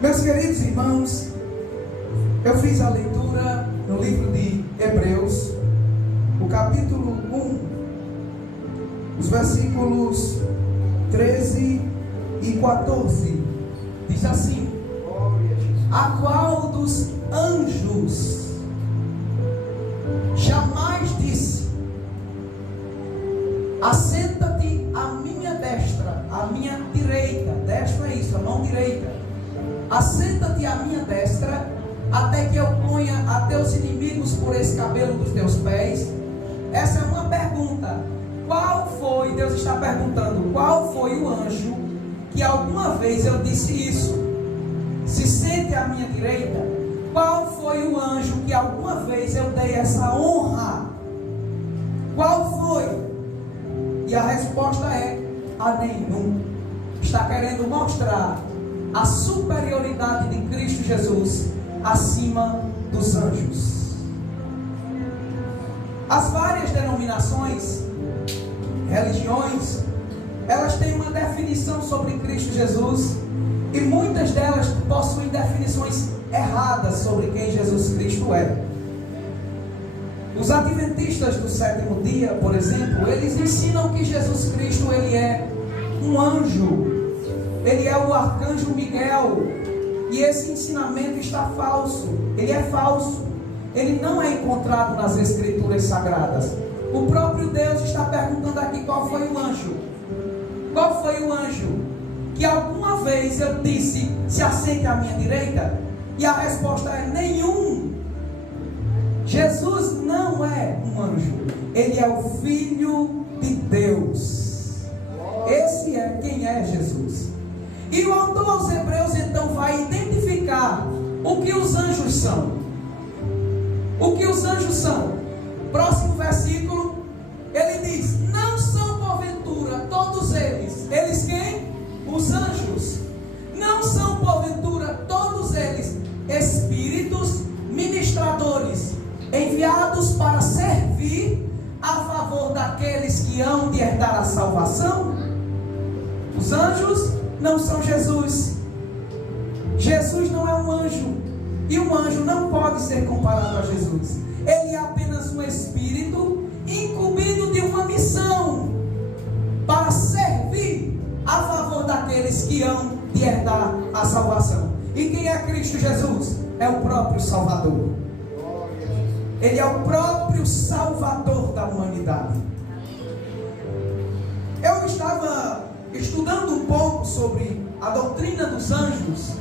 Meus queridos irmãos, eu fiz a leitura no livro de Hebreus, o capítulo 1, os versículos 13 e 14. Diz assim: a qual dos anjos jamais disse: assenta-te à minha destra, à minha direita. Destra é isso, a mão direita. Assenta-te à minha destra, até que eu ponha a teus inimigos por escabelo dos teus pés. Essa é uma pergunta. Qual foi, Deus está perguntando, qual foi o anjo que alguma vez eu disse isso? Se sente à minha direita. Qual foi o anjo que alguma vez eu dei essa honra? Qual foi? E a resposta é: a nenhum. Está querendo mostrar a superioridade de Cristo Jesus acima dos anjos. As várias denominações, religiões, elas têm uma definição sobre Cristo Jesus, e muitas delas possuem definições erradas sobre quem Jesus Cristo é. Os adventistas do sétimo dia, por exemplo, eles ensinam que Jesus Cristo, ele é um anjo, ele é o arcanjo Miguel, e esse ensinamento está falso, ele é falso, ele não é encontrado nas escrituras sagradas. O próprio Deus está perguntando aqui qual foi o anjo. Qual foi o anjo que alguma vez eu disse: se assente à minha direita? E a resposta é: nenhum. Jesus não é um anjo, ele é o Filho de Deus. Esse é quem é Jesus. E o autor aos Hebreus então vai identificar o que os anjos são. O que os anjos são? Próximo versículo, ele diz: não são porventura todos eles. Eles quem? Os anjos. Não são porventura todos eles espíritos ministradores, enviados para servir a favor daqueles que hão de herdar a salvação? Os anjos não são Jesus. Jesus não é um anjo, e um anjo não pode ser comparado a Jesus. Ele é apenas um espírito incumbido de uma missão para servir a favor daqueles que hão de herdar a salvação. E quem é Cristo Jesus? É o próprio Salvador. Ele é o próprio Salvador da humanidade. Eu estava estudando um pouco sobre a doutrina dos anjos,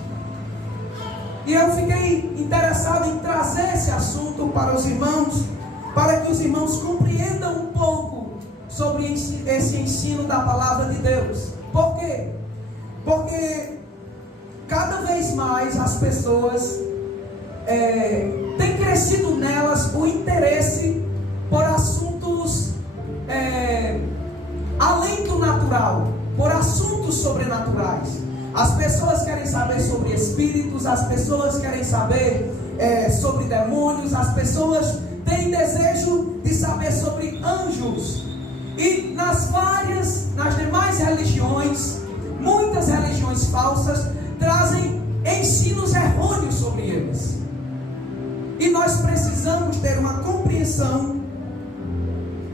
e eu fiquei interessado em trazer esse assunto para os irmãos, para que os irmãos compreendam um pouco sobre esse ensino da palavra de Deus. Por quê? Porque cada vez mais as pessoas tem crescido nelas o interesse por assuntos além do natural, por assuntos sobrenaturais. As pessoas querem saber sobre espíritos, as pessoas querem saber sobre demônios, as pessoas têm desejo de saber sobre anjos. E nas demais religiões, muitas religiões falsas trazem ensinos errôneos sobre eles. E nós precisamos ter uma compreensão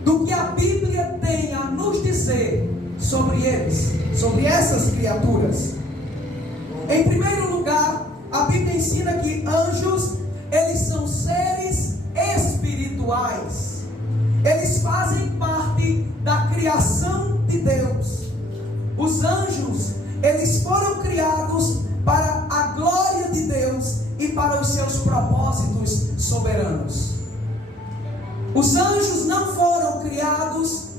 do que a Bíblia tem a nos dizer sobre eles, sobre essas criaturas. Em primeiro lugar, a Bíblia ensina que anjos, eles são seres espirituais. Eles fazem parte da criação de Deus. Os anjos, eles foram criados para a glória de Deus e para os seus propósitos soberanos. Os anjos não foram criados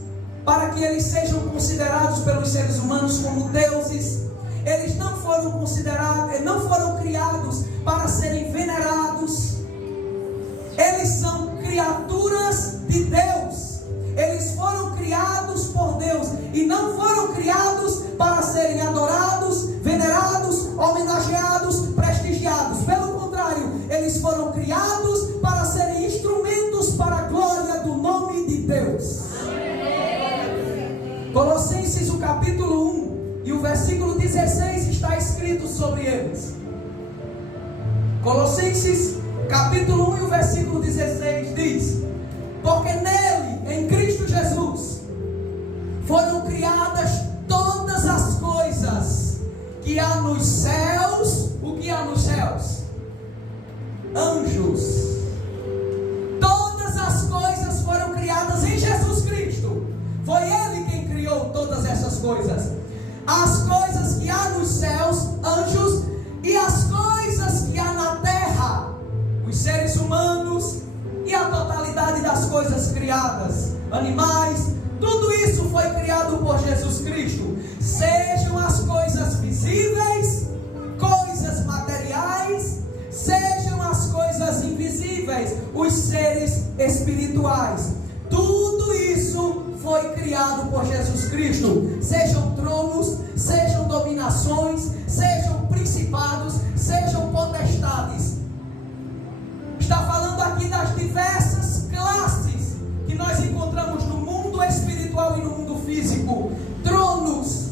para que eles sejam considerados pelos seres humanos como deuses. Eles não foram criados para serem venerados. Eles são criaturas de Deus. Eles foram criados por Deus e não foram criados para serem adorados, venerados, homenageados, prestigiados. Pelo contrário, eles foram criados para serem instrumentos para a glória do nome de Deus. Colossenses, o capítulo 1 e o versículo 16 está escrito sobre eles: Colossenses capítulo 1 e o versículo 16 diz: porque nele, em Cristo Jesus, foram criadas todas as coisas que há nos céus. O que há nos céus? Anjos. Todas as coisas foram criadas em Jesus Cristo. Foi Ele quem criou todas essas coisas. As coisas que há nos céus, anjos, e as coisas que há na terra, os seres humanos e a totalidade das coisas criadas, animais, tudo isso foi criado por Jesus Cristo. Sejam as coisas visíveis, coisas materiais, sejam as coisas invisíveis, os seres espirituais. Tudo isso foi criado por Jesus Cristo. Sejam tronos, sejam dominações, sejam principados, sejam potestades. Está falando aqui das diversas classes que nós encontramos no mundo espiritual e no mundo físico. Tronos,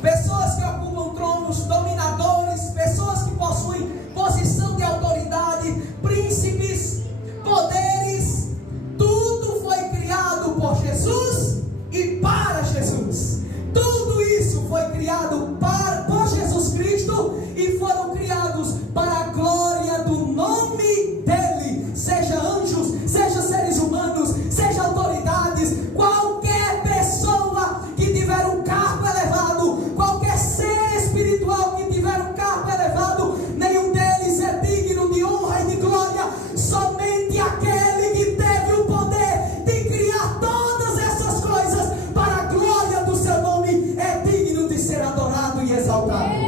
pessoas que ocupam tronos, dominadores, pessoas que possuem posição de autoridade, príncipes, poderes. Tudo foi criado por Jesus e para Jesus. Tudo isso foi criado por Jesus Cristo e foram criados para a glória do nome dele. Seja anjos, seja seres humanos, seja autoridades, qualquer pessoa que tiver um cargo elevado, qualquer ser espiritual que tiver um cargo elevado, nenhum deles é digno de honra e de glória. Somente aquele que teve o poder de criar todas essas coisas para a glória do seu nome é digno de ser adorado e exaltado.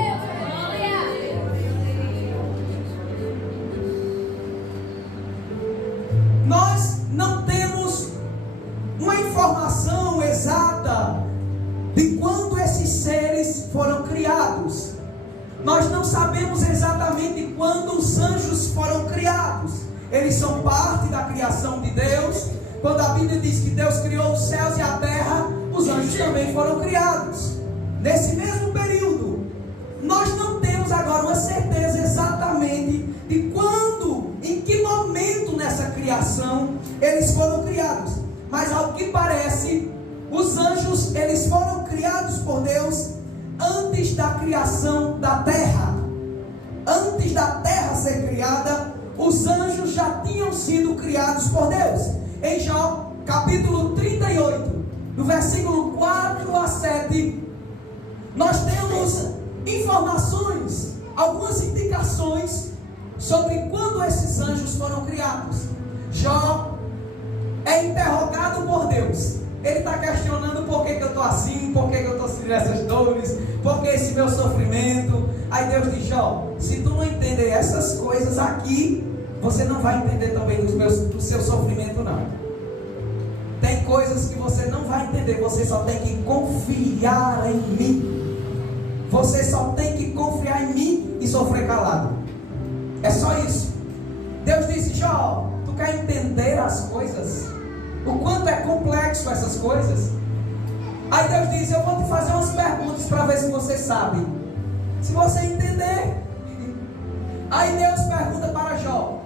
Nós não temos uma informação exata de quando esses seres foram criados. Nós não sabemos exatamente quando os anjos foram criados. Eles são parte da criação de Deus. Quando a Bíblia diz que Deus criou os céus e a terra, os anjos também foram criados nesse mesmo período. Nós não temos agora uma certeza exatamente de quando, em que momento nessa criação eles foram criados. Mas ao que parece, os anjos, eles foram criados por Deus antes da criação da terra. Antes da terra ser criada, os anjos já tinham sido criados por Deus. Em Jó, capítulo 38, no versículo 4 a 7, nós temos informações, algumas indicações sobre quando esses anjos foram criados. Jó é interrogado por Deus. Ele está questionando por que eu estou assim, por que eu estou sentindo essas dores, por que esse meu sofrimento. Aí Deus diz: Jó, se tu não entender essas coisas aqui, você não vai entender também do seu sofrimento não. Tem coisas que você não vai entender, você só tem que confiar em mim. Você só tem que confiar em mim e sofrer calado. É só isso. Deus disse: Jó, tu quer entender as coisas? O quanto é complexo essas coisas? Aí Deus diz: eu vou te fazer umas perguntas para ver se você sabe. Se você entender. Aí Deus pergunta para Jó: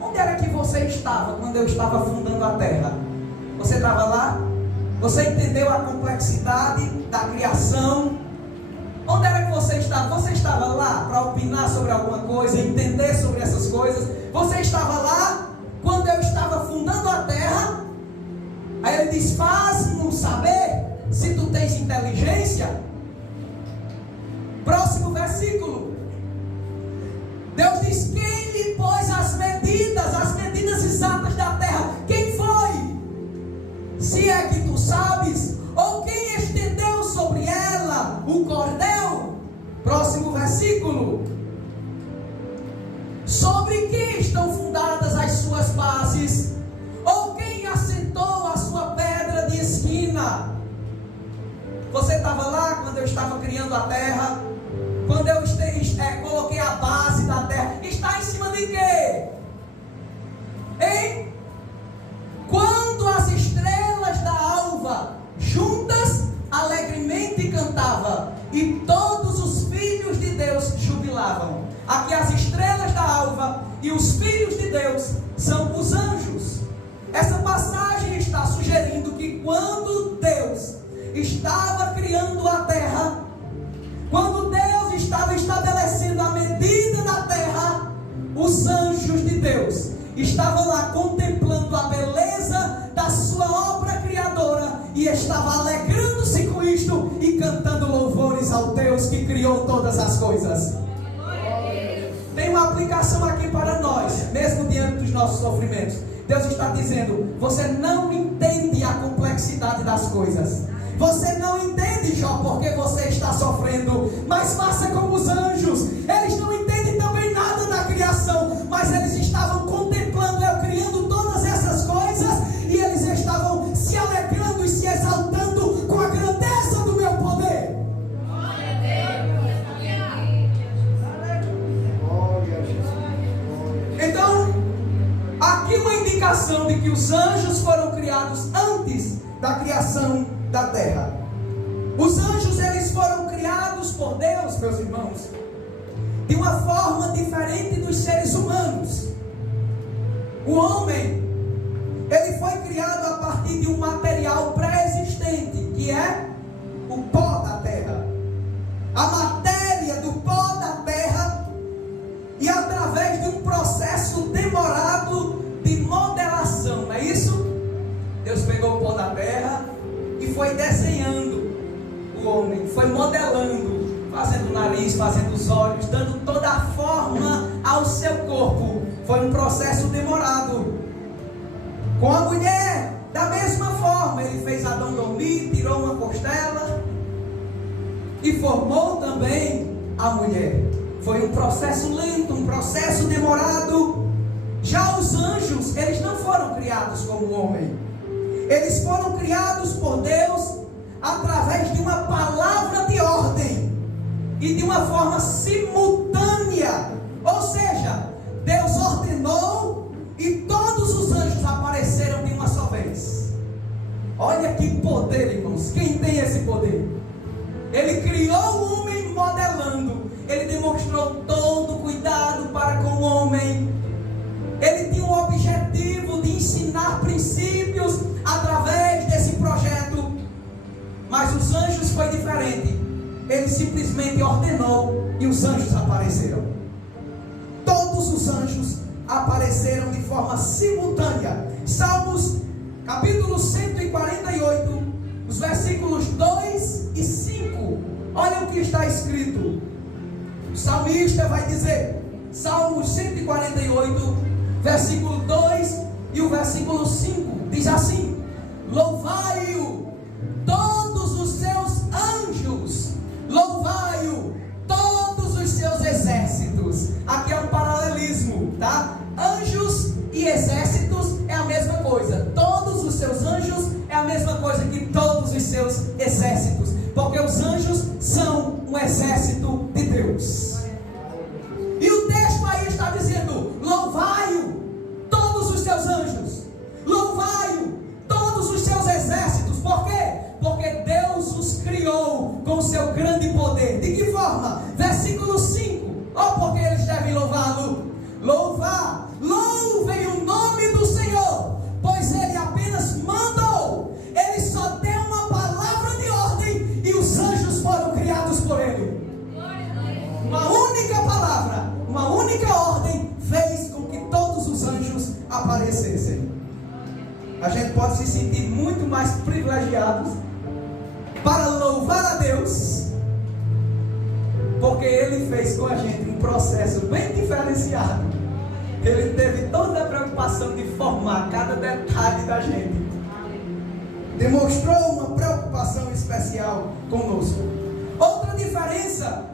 onde era que você estava quando eu estava fundando a terra? Você estava lá? Você entendeu a complexidade da criação? Onde era que você estava? Você estava lá para opinar sobre alguma coisa, entender sobre essas coisas? Você estava lá quando eu estava fundando a terra? Aí ele diz: faz-nos saber se tu tens inteligência. Próximo versículo. Deus diz: quem lhe pôs as medidas exatas da terra? Quem foi? Se é que tu sabes, ou quem estendeu sobre ela o cordel? Próximo versículo. Sobre que estão fundadas as suas bases? Ou quem assentou a sua pedra de esquina? Você estava lá quando eu estava criando a terra? Quando eu coloquei a base da terra? Está em cima de quê? Hein? Quando as estrelas da alva juntas alegremente cantavam, e todos os filhos de Deus jubilavam. Aqui as estrelas da alva e os filhos de Deus são os anjos. Essa passagem está sugerindo que quando Deus estava criando a terra, quando Deus estava estabelecendo a medida da terra, os anjos de Deus estavam lá contemplando a beleza da sua obra criadora e estavam alegrando-se com isto e cantando louvores ao Deus que criou todas as coisas. Tem uma aplicação aqui para nós, mesmo diante dos nossos sofrimentos. Deus está dizendo: você não entende a complexidade das coisas. Você não entende, Jó, porque você está sofrendo. Mas faça como os anjos. Eles não entendem também nada da criação, mas eles estavam contemplando eu criando todas essas coisas, e eles estavam se alegrando e se exaltando com a grandeza do meu poder. Então, aqui uma indicação de que os anjos foram criados antes da criação da terra. Os anjos, eles foram criados por Deus, meus irmãos, de uma forma diferente dos seres humanos. O homem, ele foi criado a partir de um material pré-existente, que é o pó da terra, a matéria do pó da terra, e através de um processo demorado de modelação, não é isso? Deus pegou o pó da terra e foi desenhando o homem, foi modelando, fazendo o nariz, fazendo os olhos, dando toda a forma ao seu corpo. Foi um processo demorado. Com a mulher, da mesma forma, ele fez Adão dormir, tirou uma costela e formou também a mulher. Foi um processo lento, um processo demorado. Já os anjos, eles não foram criados como o homem. Eles foram criados por Deus através de uma palavra de ordem e de uma forma simultânea. Ou seja, Deus ordenou e todos os anjos apareceram de uma só vez. Olha que poder, irmãos. Quem tem esse poder? Ele criou o homem modelando. Ele demonstrou todo o cuidado para com o homem. Ele tinha um objetivo de ensinar princípios através desse projeto. Mas os anjos foi diferente. Ele simplesmente ordenou e os anjos apareceram. Todos os anjos apareceram de forma simultânea. Salmos capítulo 148, os versículos 2 e 5. Olha o que está escrito. O salmista vai dizer, Salmos 148, versículo 2 e o versículo 5, diz assim: louvai-o todos os seus anjos, louvai-o todos os seus exércitos. Aqui é um paralelismo, tá? Anjos e exércitos é a mesma coisa. Todos os seus anjos é a mesma coisa que todos os seus exércitos, porque os anjos são um exército de Deus. E o texto aí está dizendo: louvai-o todos os seus anjos, louvai-o todos os seus exércitos. Por quê? Porque Deus os criou com o seu grande poder. De que forma? Versículo 5. Oh, porque eles devem louvá-lo. Louvar, louvem o nome do Senhor, pois Ele apenas mandou. Ele só deu uma palavra de ordem e os anjos foram criados por Ele. Uma única palavra, uma única ordem fez com que todos os anjos aparecessem. A gente pode se sentir muito mais privilegiados para louvar a Deus, porque Ele fez com a gente um processo bem diferenciado. Ele teve toda a preocupação de formar cada detalhe da gente. Demonstrou uma preocupação especial conosco. Outra diferença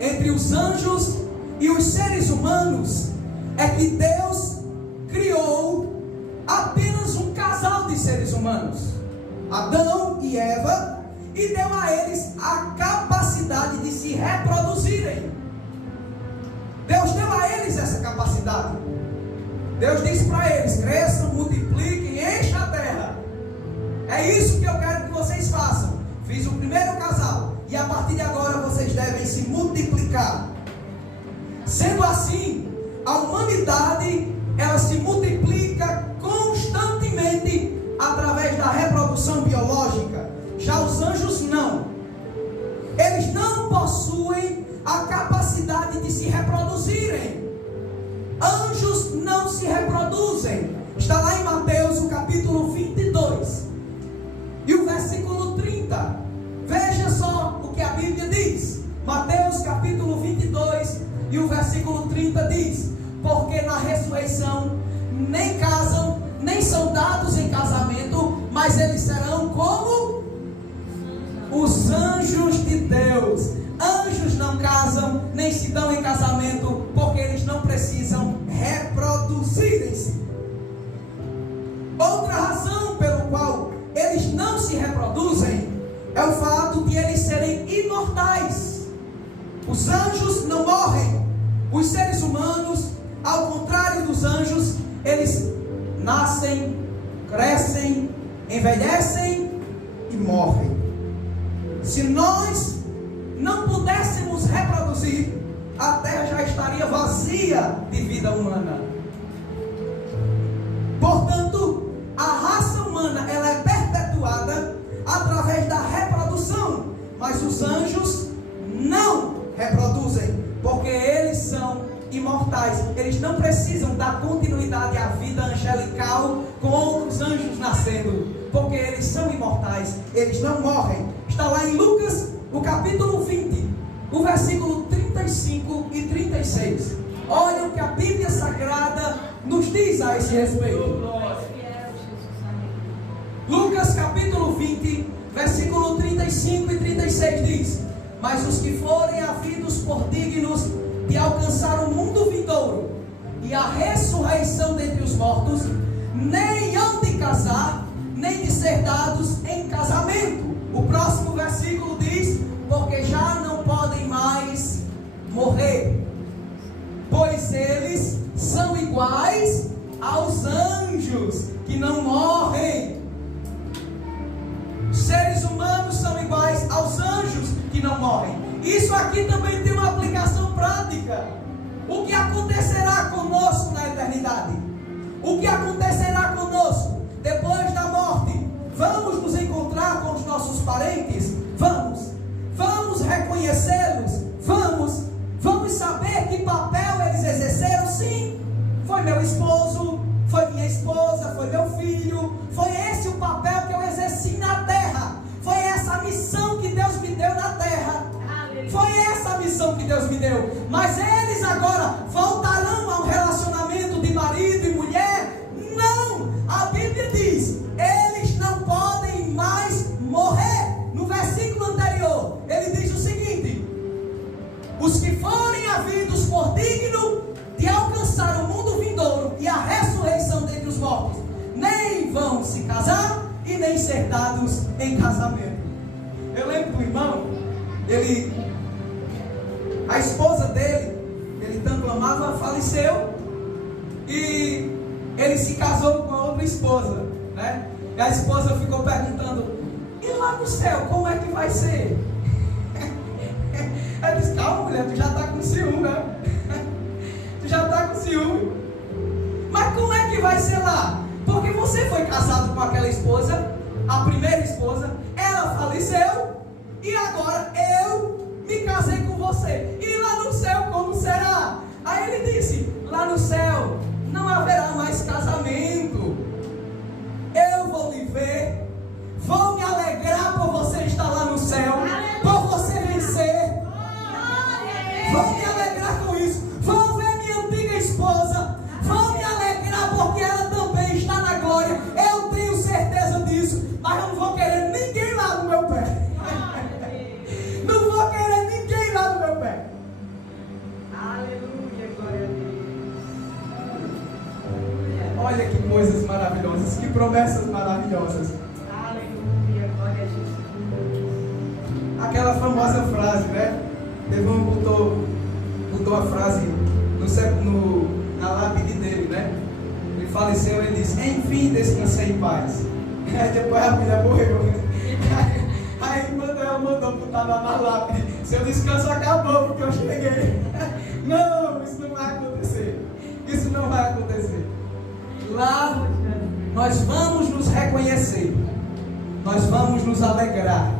entre os anjos e os seres humanos é que Deus criou apenas um casal de seres humanos, Adão e Eva, e deu a eles a capacidade de se reproduzirem. Deus deu a eles essa capacidade. Deus disse para eles: cresçam, multipliquem, enchem a terra. É isso que eu quero que vocês façam. Fiz o primeiro casal e a partir de agora vocês devem se multiplicar. Sendo assim, a humanidade, ela se multiplica constantemente através da reprodução biológica. Já os anjos não. Eles não possuem a capacidade de se reproduzirem. Anjos não se reproduzem. Está lá em Mateus, o capítulo 22 e o versículo 30. Veja só o que a Bíblia diz. Mateus capítulo 22 e o versículo 30 diz: porque na ressurreição nem casam, nem são dados em casamento, mas eles serão como os anjos de Deus. Anjos não casam, nem se dão em casamento, porque eles não precisam reproduzirem-se. Outra razão pelo qual eles não se reproduzem é o fato de eles serem imortais. Os anjos não morrem. Os seres humanos, ao contrário dos anjos, eles nascem, crescem, envelhecem e morrem. Se nós não pudéssemos reproduzir, a terra já estaria vazia de vida humana. Portanto, a raça humana, ela é perpetuada através da reprodução, mas os anjos não reproduzem, porque eles são imortais. Eles não precisam dar continuidade à vida angelical com outros anjos nascendo, porque eles são imortais, eles não morrem. Está lá em Lucas, o capítulo 20, o versículo 35 e 36. Olha o que a Bíblia Sagrada nos diz a esse respeito. Lucas capítulo 20, versículo 35 e 36 diz: mas os que forem havidos por dignos de alcançar o mundo vindouro e a ressurreição dentre os mortos, nem hão de casar, nem de ser dados em casamento. O próximo versículo diz: porque já não podem mais morrer, pois eles são iguais aos anjos que não morrem. Os seres humanos são iguais aos anjos que não morrem. Isso aqui também tem uma aplicação prática. O que acontecerá conosco na eternidade? O que acontecerá conosco depois da morte? Vamos nos encontrar com os nossos parentes? Vamos reconhecê-los? Vamos saber que papel eles exerceram? Sim, foi meu esposo, foi minha esposa, foi meu filho. Foi esse o papel que eu exerci na terra. Foi essa a missão que Deus me deu na terra. Foi essa a missão que Deus me deu. Mas eles agora voltarão ao relacionamento de marido e mulher? Não! A Bíblia diz: eles não podem mais morrer. No versículo anterior, ele diz o seguinte: os que forem havidos por digno de alcançar o mundo vindouro e a ressurreição dentre os mortos, nem vão se casar e nem ser dados em casamento. Eu lembro do irmão, a esposa dele, ele tanto amava, faleceu, e ele se casou com a outra esposa, né? E a esposa ficou perguntando: e lá no céu, como é que vai ser? Ela disse: calma, mulher, tu já está com ciúme, né? Tu já está com ciúme. Mas como é que vai ser lá? Porque você foi casado com aquela esposa, a primeira esposa, ela faleceu, e agora eu me casei com você. E lá no céu como será? Aí ele disse: lá no céu não haverá mais casamento. Eu vou lhe ver, vou me alegrar por você estar lá no céu, por você vencer. Vou me alegrar com isso. Vou ver minha antiga esposa, vou me alegrar porque ela também está na glória. Eu tenho certeza disso. Mas eu não vou querer ninguém lá no meu pé. Não vou querer ninguém lá no meu pé. Aleluia, glória a Deus. Olha que coisas maravilhosas, que promessas maravilhosas. Aleluia, glória a Jesus. Aquela famosa frase, né? Devon botou a frase na lápide dele, né? Ele faleceu, ele disse: enfim, descansei em paz. Depois a filha morreu. Aí quando ela mandou botar lá na lápide: seu descanso acabou porque eu cheguei. Não, isso não vai acontecer. Lá nós vamos nos reconhecer, nós vamos nos alegrar,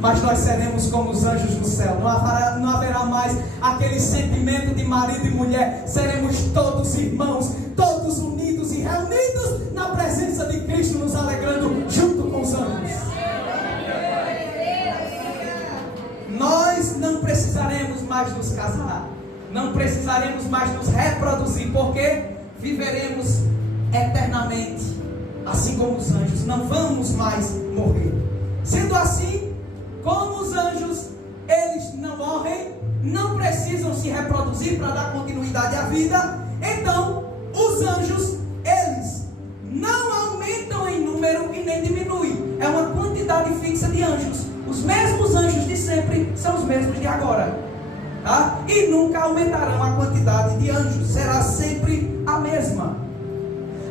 mas nós seremos como os anjos do céu. Não haverá mais aquele sentimento de marido e mulher. Seremos todos irmãos, todos unidos e reunidos na presença de Cristo, nos alegrando junto com os anjos. Nós não precisaremos mais nos casar, não precisaremos mais nos reproduzir, porque viveremos eternamente, assim como os anjos. Não vamos mais morrer. Sendo assim, como os anjos, eles não morrem, não precisam se reproduzir para dar continuidade à vida. Então, os anjos, eles não aumentam em número e nem diminuem. É uma quantidade fixa de anjos. Os mesmos anjos de sempre são os mesmos de agora, tá? E nunca aumentarão a quantidade de anjos. Será sempre a mesma.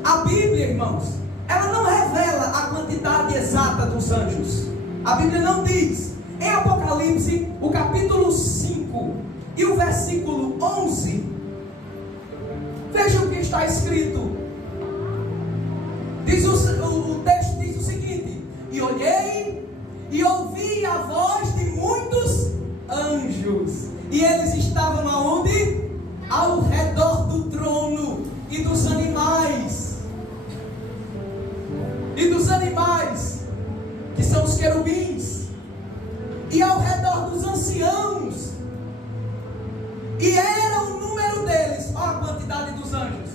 A Bíblia, irmãos, ela não revela a quantidade exata dos anjos. A Bíblia não diz. Em Apocalipse, o capítulo 5 e o versículo 11, veja o que está escrito. O texto diz o seguinte: e olhei e ouvi a voz de muitos anjos, e eles estavam aonde? Ao redor do trono e dos animais. E dos animais, que são os querubins, e ao redor dos anciãos. E era o número deles, olha a quantidade dos anjos: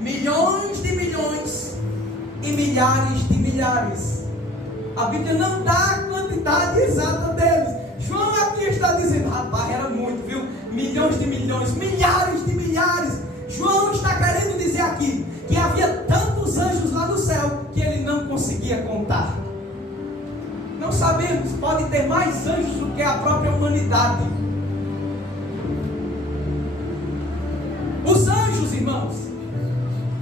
milhões de milhões e milhares de milhares. A Bíblia não dá a quantidade exata deles. João aqui está dizendo, rapaz, era muito, viu? Milhões de milhões, milhares de milhares. João está querendo dizer aqui que havia tantos anjos lá no céu que ele não conseguia contar. Não sabemos, pode ter mais anjos do que a própria humanidade. Os anjos, irmãos,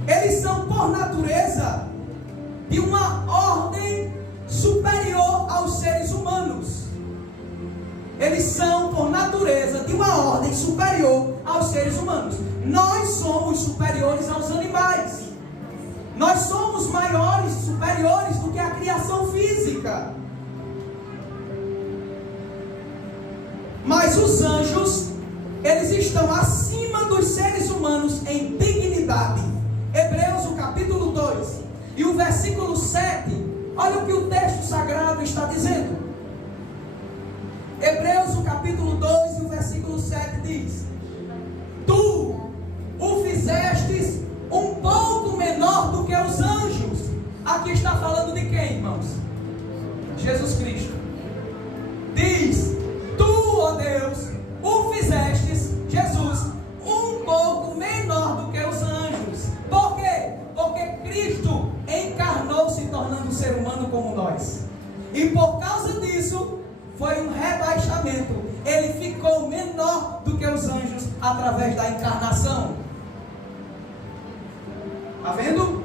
eles são por natureza de uma ordem superior aos seres humanos. Eles são por natureza de uma ordem superior aos seres humanos. Nós somos superiores aos animais. Nós somos maiores, superiores do que a criação física. Mas os anjos, eles estão acima dos seres humanos em dignidade. Hebreus, o capítulo 2 e o versículo 7, olha o que o texto sagrado está dizendo. Hebreus, o capítulo 2 e o versículo 7 diz: tu o fizestes um pouco menor do que os anjos. Aqui está falando de quem, irmãos? Jesus Cristo. Diz: tu, ó Deus, o fizestes, Jesus, um pouco menor do que os anjos. Por quê? Porque Cristo encarnou, se tornando um ser humano como nós. E por causa disso, foi um rebaixamento. Ele ficou menor do que os anjos através da encarnação. Está vendo?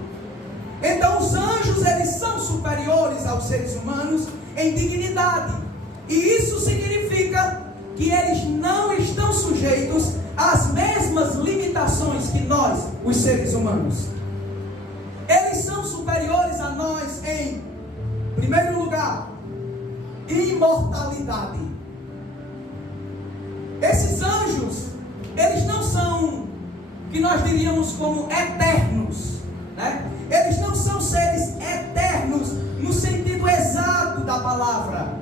Então os anjos, eles são superiores aos seres humanos em dignidade. E isso significa que eles não estão sujeitos às mesmas limitações que nós, os seres humanos. Eles são superiores a nós em primeiro lugar, imortalidade. Esses anjos, eles não são, que nós diríamos como eternos, né? Eles não são seres eternos no sentido exato da palavra,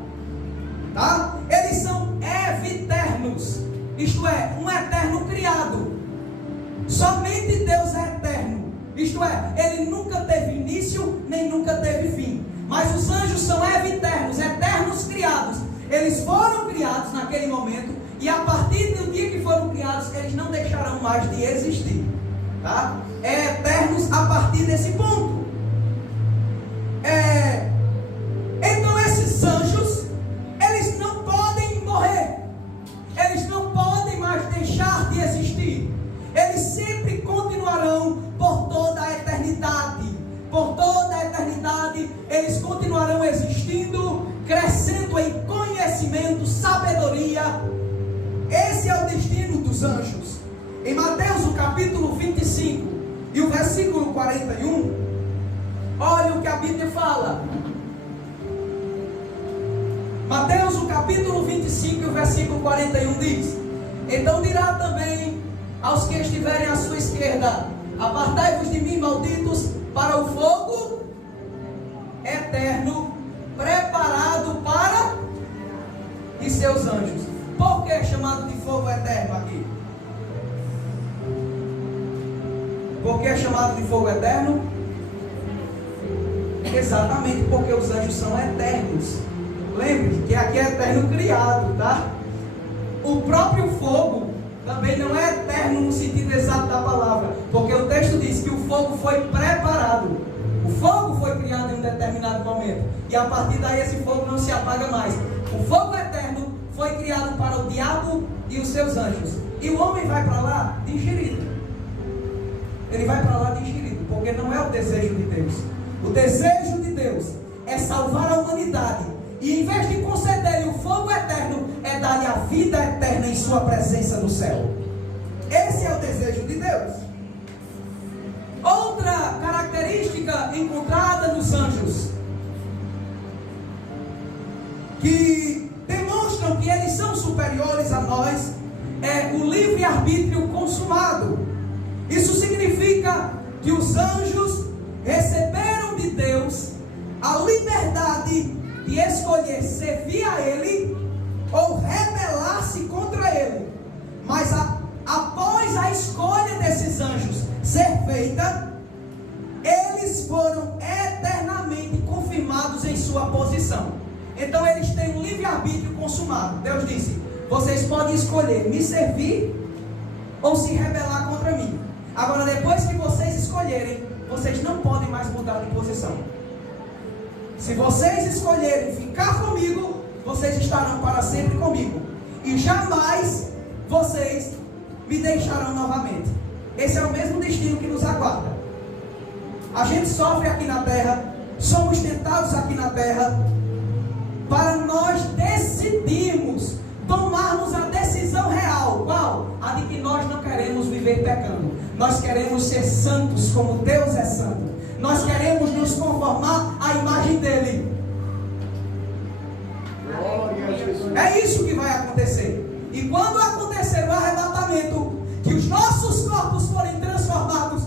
tá? Eles são eviternos, isto é, um eterno criado. Somente Deus é eterno, isto é, Ele nunca teve início, nem nunca teve fim. Mas os anjos são eviternos, eternos criados. Eles foram criados naquele momento, e a partir do dia que foram criados, eles não deixarão mais de existir, tá? Eternos a partir desse ponto. Então esses anjos, eles não podem morrer. Eles não podem mais deixar de existir. Eles sempre continuarão por toda a eternidade. Por toda a eternidade, eles continuarão existindo, crescendo em conhecimento, sabedoria. Esse é o destino dos anjos. Em Mateus, o capítulo 25 e o versículo 41, olha o que a Bíblia fala. Mateus, o capítulo 25 e o versículo 41 diz: então dirá também aos que estiverem à sua esquerda: apartai-vos de mim, malditos, para o fogo eterno, preparado para e seus anjos. Por que é chamado de fogo eterno aqui? Por que é chamado de fogo eterno? Exatamente porque os anjos são eternos. Lembre que aqui é eterno criado, tá? O próprio fogo também não é eterno no sentido exato da palavra, porque o texto diz que o fogo foi preparado. O fogo foi criado em um determinado momento, e a partir daí esse fogo não se apaga mais. O fogo eterno foi criado para o diabo e os seus anjos, e o homem vai para lá de enxerido. Ele vai para lá de enxerido, porque não é o desejo de Deus. O desejo de Deus é salvar a humanidade, e em vez de conceder-lhe o fogo eterno, é dar-lhe a vida eterna em sua presença no céu. Esse é o desejo de Deus. Outra característica encontrada nos anjos, que demonstram que eles são superiores a nós, é o livre-arbítrio consumado. Isso significa que os anjos receberam de Deus a liberdade de escolher servir a Ele ou rebelar-se contra Ele. Mas após a escolha desses anjos ser feita, eles foram eternamente confirmados em sua posição. Então eles têm um livre-arbítrio consumado. Deus disse: vocês podem escolher me servir ou se rebelar contra mim. Agora, depois que vocês escolherem, vocês não podem mais mudar de posição. Se vocês escolherem ficar comigo, vocês estarão para sempre comigo, e jamais vocês me deixarão novamente. Esse é o mesmo destino que nos aguarda. A gente sofre aqui na terra, somos tentados aqui na terra, para nós decidirmos, tomarmos a decisão real. Qual? A de que nós não queremos viver pecando. Nós queremos ser santos como Deus é santo. Nós queremos nos conformar à imagem dele. É isso que vai acontecer. E quando acontecer o arrebatamento, que os nossos corpos forem transformados,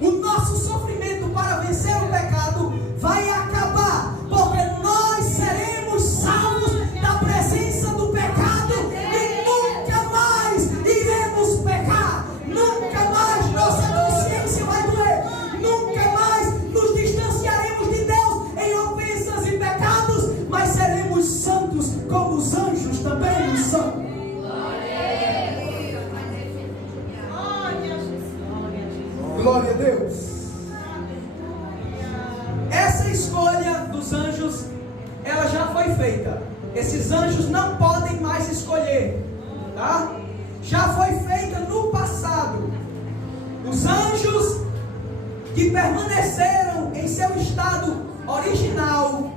o nosso sofrimento para vencer o pecado vai acabar, porque nós seremos salvos da presença do pecado e nunca mais iremos pecar. Nunca mais nossa consciência vai doer. Nunca mais nos distanciaremos de Deus em ofensas e pecados, mas seremos santos como os anjos também são. Glória a Deus. Essa escolha dos anjos, ela já foi feita. Esses anjos não podem mais escolher, tá? Já foi feita no passado. Os anjos que permaneceram em seu estado original,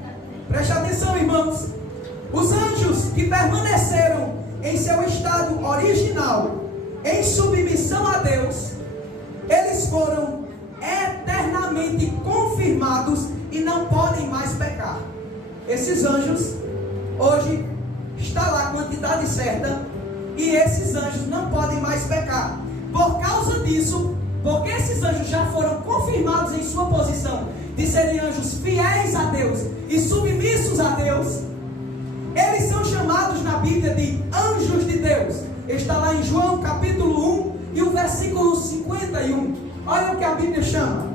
preste atenção, irmãos. Os anjos que permaneceram em seu estado original, em submissão a Deus, eles foram eternamente confirmados e não podem mais pecar. Esses anjos, hoje, está lá a quantidade certa, e esses anjos não podem mais pecar. Por causa disso, porque esses anjos já foram confirmados em sua posição de serem anjos fiéis a Deus e submissos a Deus, eles são chamados na Bíblia de anjos de Deus. Está lá em João capítulo 1 e o versículo 51. Olha o que a Bíblia chama.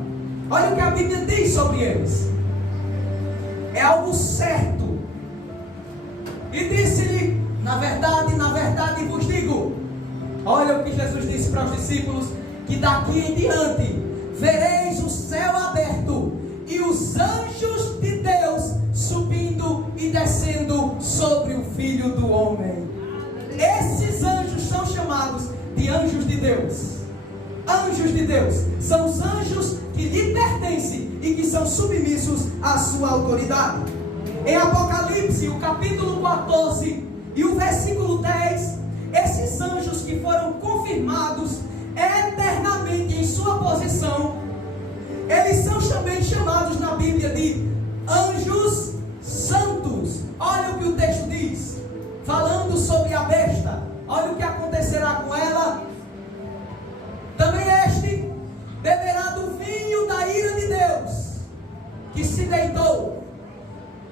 Olha o que a Bíblia diz sobre eles. É algo certo. E disse-lhe: na verdade vos digo. Olha o que Jesus disse para os discípulos: que daqui em diante vereis o céu aberto e os anjos de Deus subindo e descendo sobre o Filho do Homem. Esses anjos são chamados de anjos de Deus. Anjos de Deus são os anjos que lhe pertencem e que são submissos à sua autoridade. Em Apocalipse, o capítulo 14 e o versículo 10, esses anjos que foram confirmados eternamente em sua posição, eles são também chamados na Bíblia de anjos santos. Olha o que o texto diz, falando sobre a besta. Olha o que acontecerá com ela. Também este beberá do vinho da ira de Deus, que se deitou,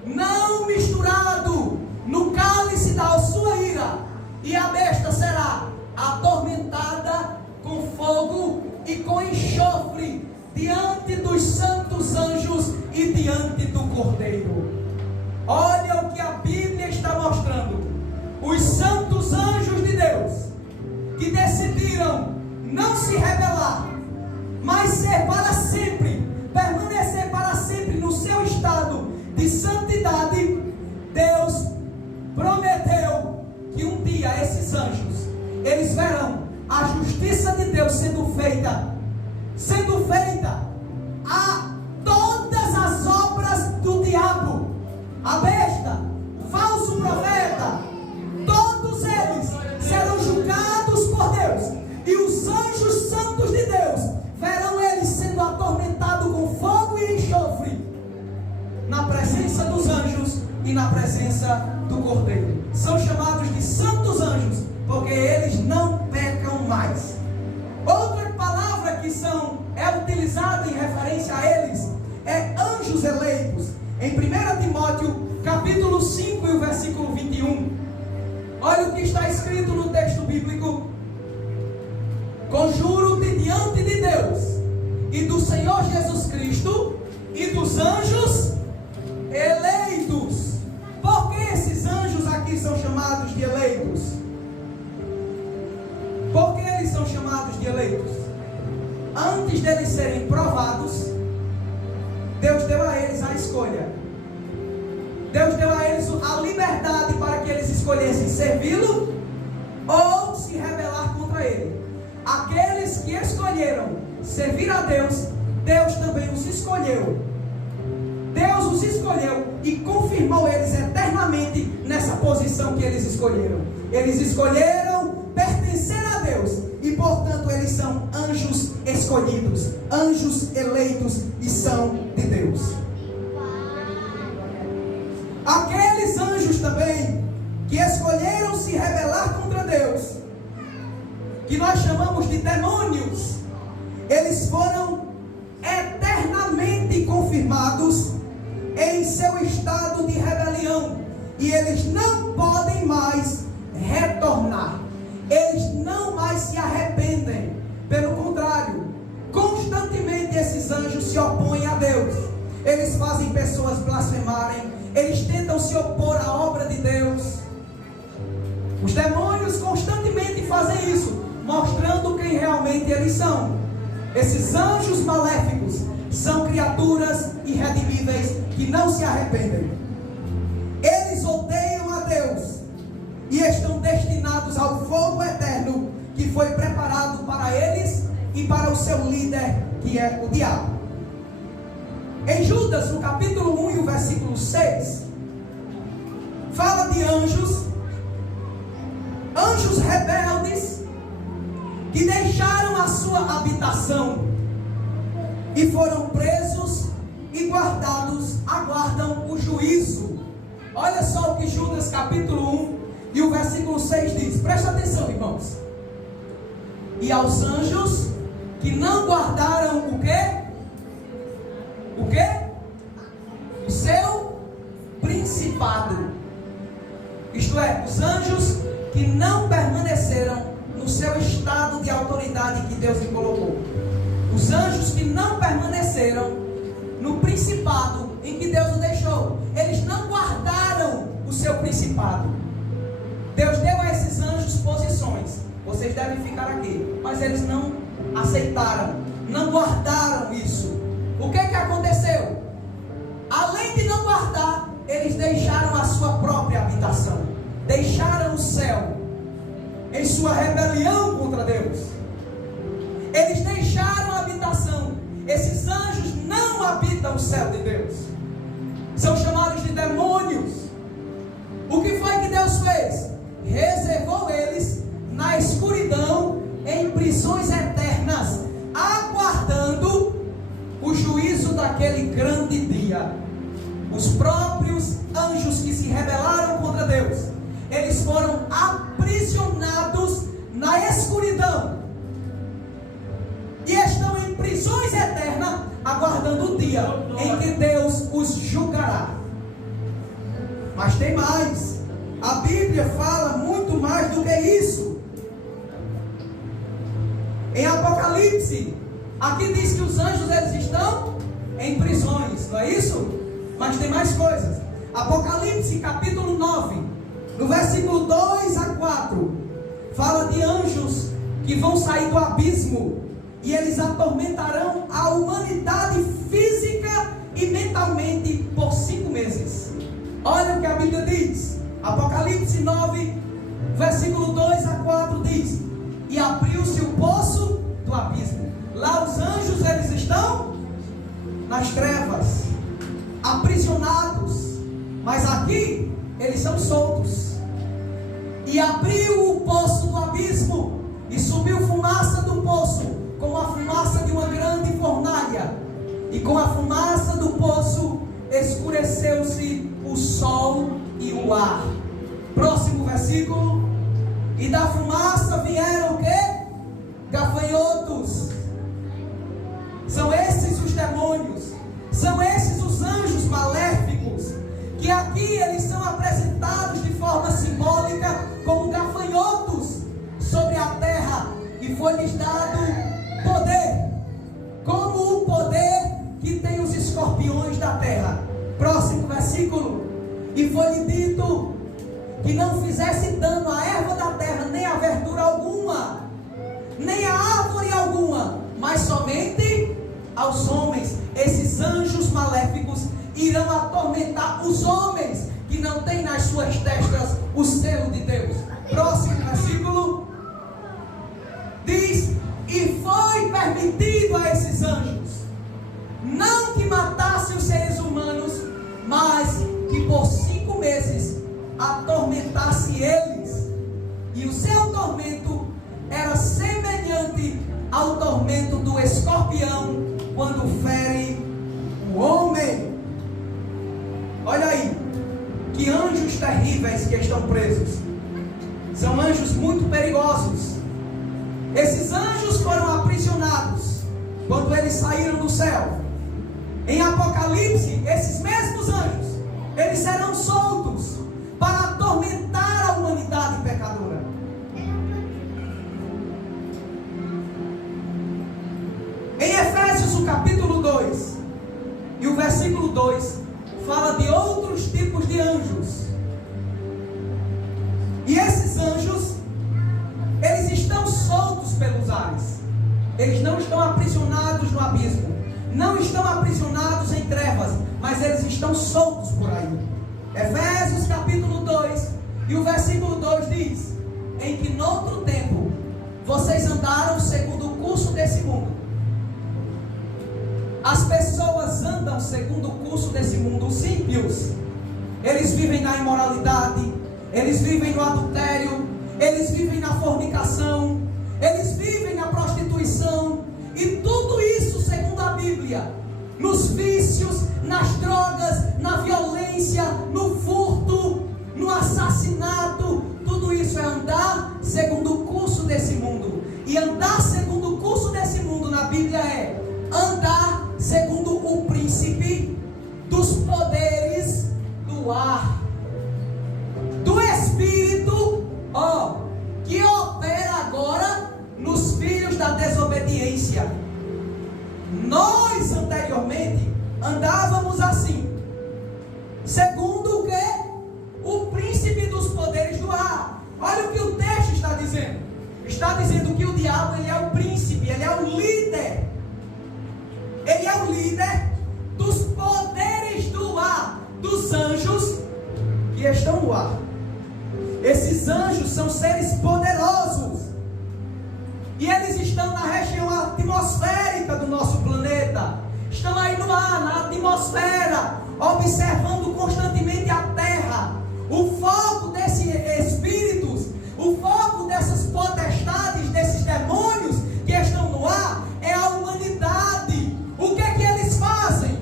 não misturado no cálice da sua ira, e a besta será atormentada com fogo e com enxofre diante dos santos anjos e diante do Cordeiro. Olha o que a Bíblia está mostrando. Os santos anjos de Deus, que decidiram não se rebelar, mas ser para sempre, permanecer para sempre no seu estado de santidade, Deus prometeu que um dia esses anjos, eles verão a justiça de Deus sendo feita a todas as obras do diabo, a besta, o falso profeta, todos eles serão julgados por Deus, e os anjos santos de Deus verão eles sendo atormentados com fogo e enxofre na presença dos anjos e na presença do Cordeiro. São chamados de santos anjos porque eles não pecam mais. Outra palavra que é utilizada em referência a eles é anjos eleitos. Em 1 Timóteo capítulo 5 e o versículo 21, olha o que está escrito no texto bíblico: conjuro-te diante de Deus e do Senhor Jesus Cristo e dos anjos eleitos. Por que esses anjos aqui são chamados de eleitos? Por que eles são chamados de eleitos? Antes deles serem provados, Deus deu a eles a escolha. Deus deu a eles a liberdade para que eles escolhessem servi-lo ou se rebelar contra ele. Aqueles que escolheram servir a Deus, Deus também os escolheu. Deus os escolheu e confirmou eles eternamente nessa posição que eles escolheram. Eles escolheram pertencer a Deus e, portanto, eles são anjos escolhidos, anjos eleitos e são de Deus. Aqueles anjos também que escolheram se rebelar contra Deus, que nós chamamos de demônios, eles foram eternamente confirmados em seu estado de rebelião, e eles não podem mais retornar. Eles não mais se arrependem. Pelo contrário, constantemente esses anjos se opõem a Deus. Eles fazem pessoas blasfemarem. Eles tentam se opor à obra de Deus. Os demônios constantemente fazem isso, mostrando quem realmente eles são. Esses anjos maléficos são criaturas irredimíveis que não se arrependem. Eles odeiam a Deus e estão destinados ao fogo eterno que foi preparado para eles e para o seu líder, que é o diabo. Em Judas, no capítulo 1 e o versículo 6, fala de anjos rebeldes que deixaram a sua habitação e foram presos e guardados, aguardam o juízo. Olha só o que Judas capítulo 1 e o versículo 6 diz. Presta atenção, irmãos. E aos anjos que não guardaram o quê? O quê? O seu principado. Isto é, os anjos que não permaneceram no seu estado de autoridade que Deus lhe colocou. Os anjos que não permaneceram no principado em que Deus o deixou. Eles não guardaram o seu principado. Deus deu a esses anjos posições. Vocês devem ficar aqui. Mas eles não aceitaram, não guardaram isso. O que aconteceu? Além de não guardar, eles deixaram a sua própria habitação. Deixaram o céu em sua rebelião contra Deus. Eles deixaram a habitação. Esses anjos não habitam o céu de Deus. São chamados de demônios. O que foi que Deus fez? Reservou eles na escuridão, em prisões eternas, naquele grande dia, os próprios anjos que se rebelaram contra Deus, eles foram aprisionados na escuridão e estão em prisões eternas, aguardando o dia em que Deus os julgará. Mas tem mais. A Bíblia fala muito mais do que isso. Em Apocalipse, aqui diz que os anjos eles estão em prisões, não é isso? Mas tem mais coisas. Apocalipse capítulo 9, no versículo 2 a 4, fala de anjos que vão sair do abismo e eles atormentarão a humanidade física e mentalmente por 5 meses. Olha o que a Bíblia diz. Apocalipse 9, versículo 2 a 4 diz: e abriu-se o poço do abismo. Lá os anjos eles estão nas trevas, aprisionados, mas aqui eles são soltos. E abriu o poço do abismo, e subiu fumaça do poço, como a fumaça de uma grande fornalha, e com a fumaça do poço escureceu-se o sol e o ar. Próximo versículo. E da fumaça vieram o quê? Gafanhotos. São esses os demônios, são esses os anjos maléficos, que aqui eles são apresentados de forma simbólica como gafanhotos sobre a terra, e foi-lhes dado poder, como o poder que tem os escorpiões da terra. Próximo versículo. E foi-lhe dito que não fizesse dano à erva da terra, nem a verdura alguma, nem a árvore alguma, mas somente aos homens. Esses anjos maléficos irão atormentar os homens que não têm nas suas testas o selo de Deus. Próximo versículo diz: e foi permitido a esses anjos não que matassem os seres humanos, mas que por 5 meses atormentasse eles. E o seu tormento era semelhante ao tormento do escorpião quando fere o homem. Olha aí, que anjos terríveis que estão presos. São anjos muito perigosos. Esses anjos foram aprisionados quando eles saíram do céu. Em Apocalipse, esses mesmos anjos, eles serão soltos para atormentar a humanidade pecadora. Em Efésios, o capítulo 2 e o versículo 2 fala de outros tipos de anjos. E esses anjos, eles estão soltos pelos ares. Eles não estão aprisionados no abismo, não estão aprisionados em trevas, mas eles estão soltos por aí. Efésios capítulo 2 e o versículo 2 diz: em que noutro tempo vocês andaram segundo o curso desse mundo. As pessoas andam segundo o curso desse mundo. Os ímpios, eles vivem na imoralidade, eles vivem no adultério, eles vivem na fornicação, eles vivem na prostituição, e tudo isso, segundo a Bíblia, nos vícios, nas drogas, na violência, no furto, no assassinato. Tudo isso é andar segundo o curso desse mundo. E andar segundo o curso desse mundo na Bíblia é andar segundo o príncipe dos poderes do ar, do espírito, que opera agora nos filhos da desobediência. Nós anteriormente andávamos assim, segundo o que? O príncipe dos poderes do ar. Olha o que o texto está dizendo. Está dizendo que o diabo, ele é o príncipe, ele é o líder. Ele é o líder dos poderes do ar, dos anjos que estão no ar. Esses anjos são seres poderosos, e eles estão na região atmosférica do nosso planeta. Estão aí no ar, na atmosfera, observando constantemente a Terra. O foco desses espíritos, o foco dessas potestades, desses demônios que estão no ar, é a humanidade. O que é que eles fazem?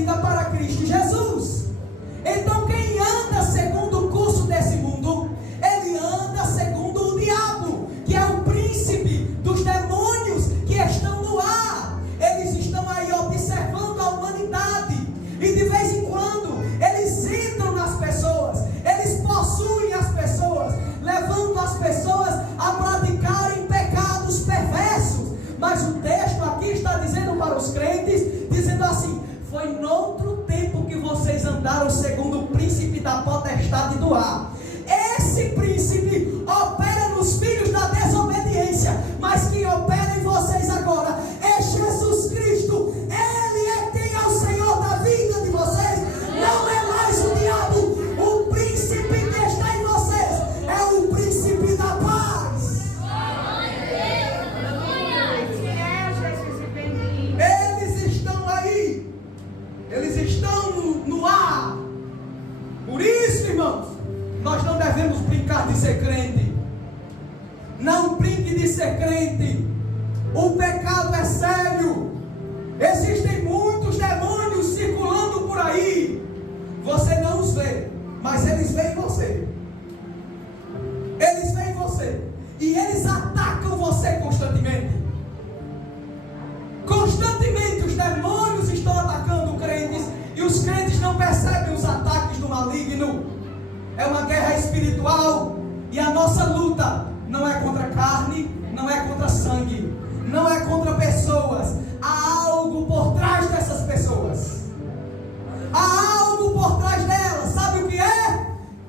vida para Cristo Jesus. Então quem anda segundo o curso desse mundo, ele anda segundo o diabo, que é o príncipe dos demônios que estão no ar. Eles estão aí observando a humanidade, e de vez em quando eles entram nas pessoas, eles possuem as pessoas, levando as pessoas a praticarem pecados perversos. Mas o texto aqui está dizendo para os crentes, dizendo assim: foi noutro tempo que vocês andaram segundo o príncipe da potestade do ar. Esse príncipe opera nos filhos da desobediência, mas quem opera em vocês agora é Jesus Cristo. Ele é quem é o Senhor da vida de vocês, não é mais o diabo. O príncipe que está em vocês é o príncipe da paz. Eles estão aí, eles estão no ar. Por isso, irmãos, nós não devemos brincar de ser crente. Não brinque de ser crente. O pecado é sério. Existem muitos demônios circulando por aí. Você não os vê, mas eles veem você. Eles veem você. E eles atacam você constantemente. Constantemente os demônios estão atacando crentes, e os crentes não percebem os ataques do maligno. É uma guerra espiritual, e a nossa luta não é contra carne, não é contra sangue, não é contra pessoas. Há algo por trás dessas pessoas. Há algo por trás delas. Sabe o que é?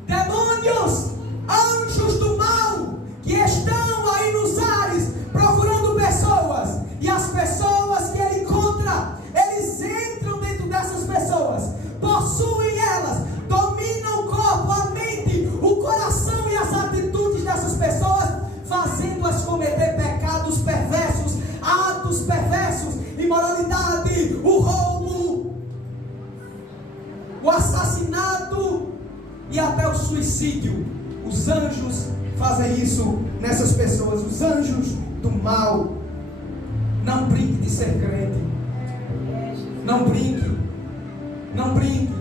Demônios, anjos do mal, que estão aí nos ares procurando pessoas, e as pessoas que ele encontra, eles entram dentro dessas pessoas, possuem elas, dominam o corpo, a mente, o coração e as atitudes dessas pessoas, fazendo-as cometer pecados perversos, atos perversos, imoralidade, o roubo, o assassinato e até o suicídio. Os anjos fazem isso nessas pessoas, os anjos do mal. Não brinque de ser crente. Não brinque. Não brinque.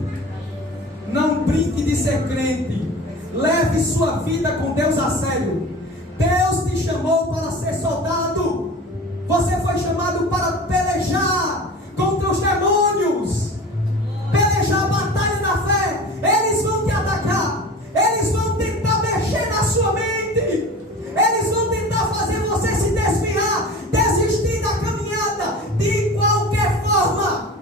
Não brinque de ser crente. Leve sua vida com Deus a sério. Deus te chamou para ser soldado. Você foi chamado para pelejar contra os demônios. Pelejar a batalha da fé. Eles vão te atacar. Eles vão tentar mexer na sua mente. Eles vão tentar fazer você se desviar, desistir da caminhada, de qualquer forma,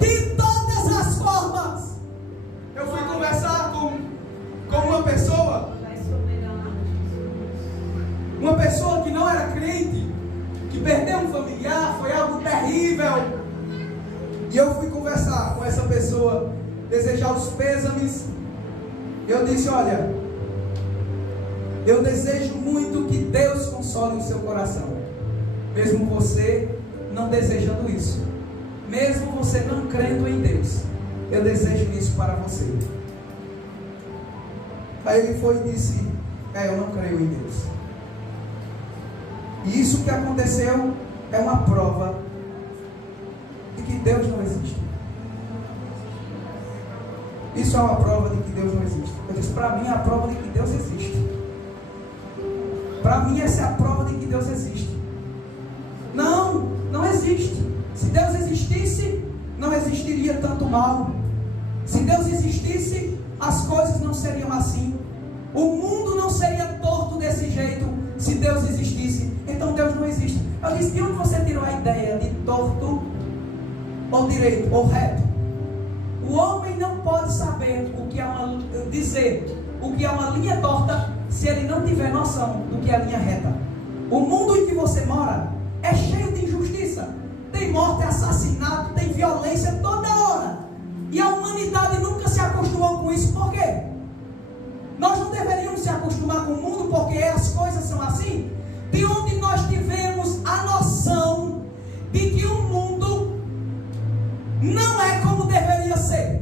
de todas as formas. Eu fui conversar com uma pessoa que não era crente, que perdeu um familiar, foi algo terrível. E eu fui conversar com essa pessoa, desejar os pêsames. Eu disse: olha, eu desejo muito que Deus console o seu coração, mesmo você não desejando isso, mesmo você não crendo em Deus. Eu desejo isso para você. Aí ele foi e disse: eu não creio em Deus. E isso que aconteceu é uma prova de que Deus não existe. Isso é uma prova de que Deus não existe. Eu disse: para mim é a prova de que Deus existe. Para mim essa é a prova de que Deus existe. Não, não existe. Se Deus existisse, não existiria tanto mal. Se Deus existisse, as coisas não seriam assim. O mundo não seria torto desse jeito se Deus existisse. Então Deus não existe. Eu disse: de onde você tirou a ideia de torto ou direito ou reto? O homem não pode saber dizer o que é uma linha torta se ele não tiver noção do que é a linha reta. O mundo em que você mora é cheio de injustiça. Tem morte, assassinato, tem violência toda hora. E a humanidade nunca se acostumou com isso. Por quê? Nós não deveríamos se acostumar com o mundo porque as coisas são assim. De onde nós tivemos a noção de que o mundo não é como deveria ser,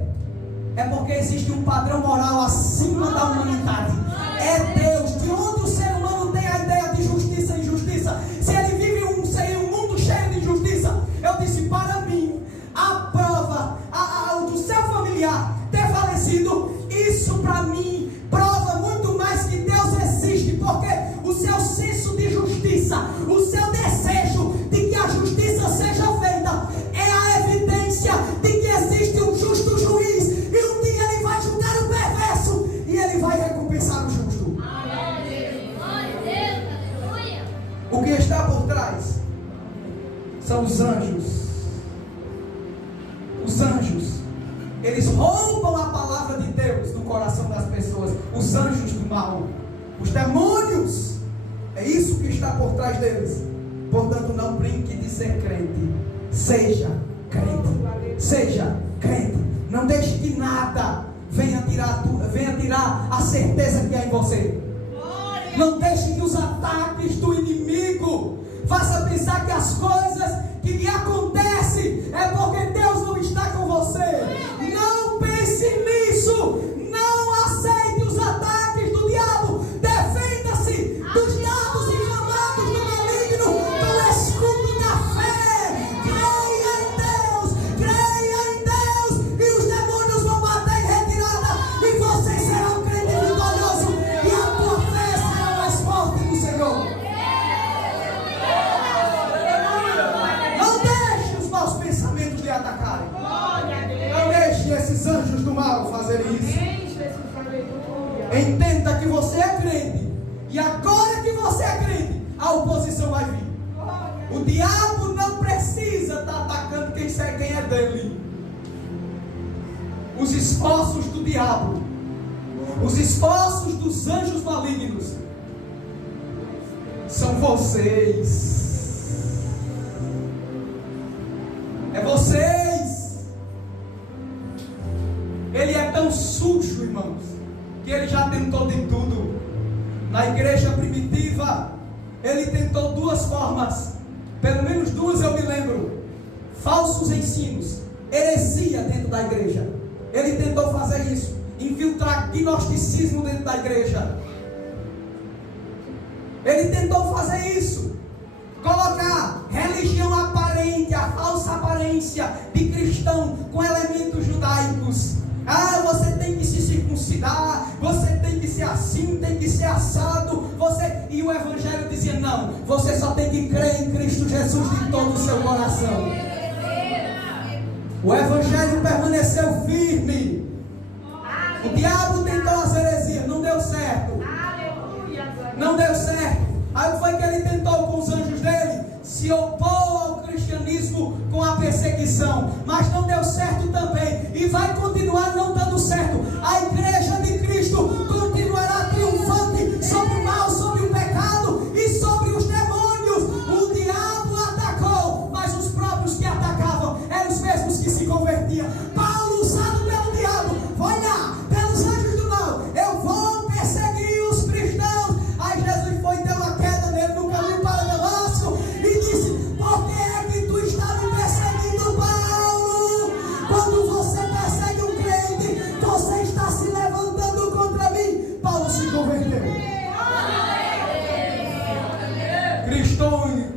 é porque existe um padrão moral acima da humanidade. É Deus. De onde o ser humano tem a ideia de justiça e injustiça? Se ele vive em um mundo cheio de injustiça, eu disse: para mim, a justiça, o seu desejo de que a justiça seja feita, é a evidência de que existe um justo juiz, e um dia ele vai julgar o perverso e ele vai recompensar o justo. O que está por trás são os anjos. Os anjos, eles roubam a palavra de Deus do coração das pessoas. Os anjos do mal, os demônios, é isso que está por trás deles. Portanto, não brinque de ser crente. Seja crente. Seja crente. Não deixe que nada venha tirar a certeza que há em você. Não deixe que os ataques do inimigo façam pensar que as coisas que lhe acontecem é porque Deus não está com você. Não pense nisso. Não aceite os ataques do diabo. Defenda-se dos dados inflamados do maligno com o escudo da fé. Creia em Deus, e os demônios vão bater em retirada, e você será um crente vitorioso, e a tua fé será mais forte no Senhor. Não deixe os maus pensamentos lhe atacarem. Não deixe esses anjos do mal fazerem isso. Entenda que você é crente, e agora que você é crente, a oposição vai vir. O diabo não precisa estar atacando quem é dele. Os esforços do diabo, os esforços dos anjos malignos, são vocês. É vocês. Ele é tão sujo, irmãos, que ele já tentou de tudo. Na igreja primitiva, ele tentou duas formas, pelo menos duas eu me lembro: falsos ensinos, heresia dentro da igreja. Ele tentou fazer isso, infiltrar gnosticismo dentro da igreja. Ele tentou fazer isso, colocar religião aparente, a falsa aparência de cristão com elementos judaicos. Você tem que se circuncidar, você tem que ser assim, tem que ser assado. E o Evangelho dizia: não, você só tem que crer em Cristo Jesus de todo o seu coração. O Evangelho permaneceu firme. O diabo tentou as heresias, não deu certo. Não deu certo. Aí foi que ele tentou com os anjos dele se opor ao cristianismo com a perseguição, mas não deu certo também, e vai continuar não dando certo. A igreja de Cristo continuará triunfante sobre o mal, sobre o pecado e sobre os demônios. O diabo atacou, mas os próprios que atacavam eram os mesmos que se convertiam. Paulo, usado pelo diabo, vai lá, pelos anjos do mal: eu vou perseguir os cristãos. Aí Jesus foi e deu uma queda nele no caminho para Damasco e disse: por que é que tu está me perseguindo, Paulo? Quando você persegue um crente, você está se levantando contra mim. Paulo se converteu.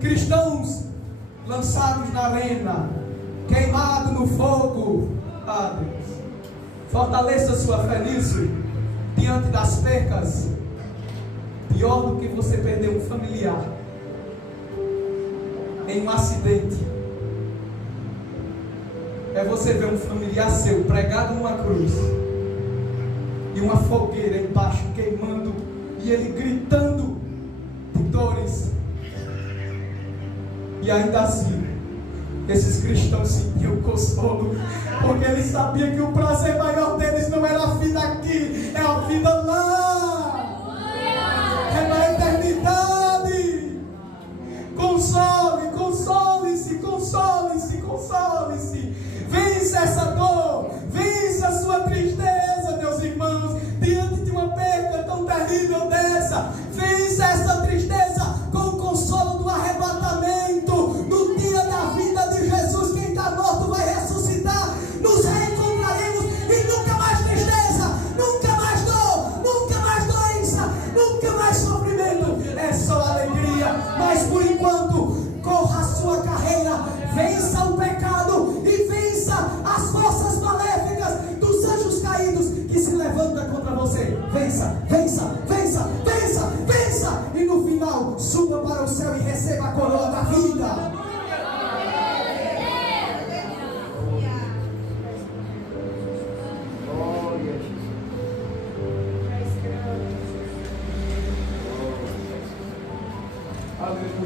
Cristãos lançados na arena, queimados no fogo. Deus, fortaleça sua fé nisso, diante das percas. Pior do que você perder um familiar em um acidente é você ver um familiar seu pregado numa cruz e uma fogueira embaixo queimando, e ele gritando de dores. E ainda assim, esses cristãos sentiam consolo, porque eles sabiam que o prazer maior deles não era a vida aqui, é a vida lá, é na eternidade. Console-se. Vença essa dor, vença a sua tristeza, meus irmãos, diante de uma perda tão terrível dessa. Vença essa tristeza com o consolo do arrebatamento. No dia da vida de Jesus, quem está morto vai ressuscitar. Nos reencontraremos e nunca mais tristeza, nunca mais dor, nunca mais doença, nunca mais sofrimento. É só alegria. Mas por enquanto, corra a sua carreira, vença o pecado e vença as forças maléficas dos anjos caídos que se levantam contra você. Vença. E no final, suba para o céu e receba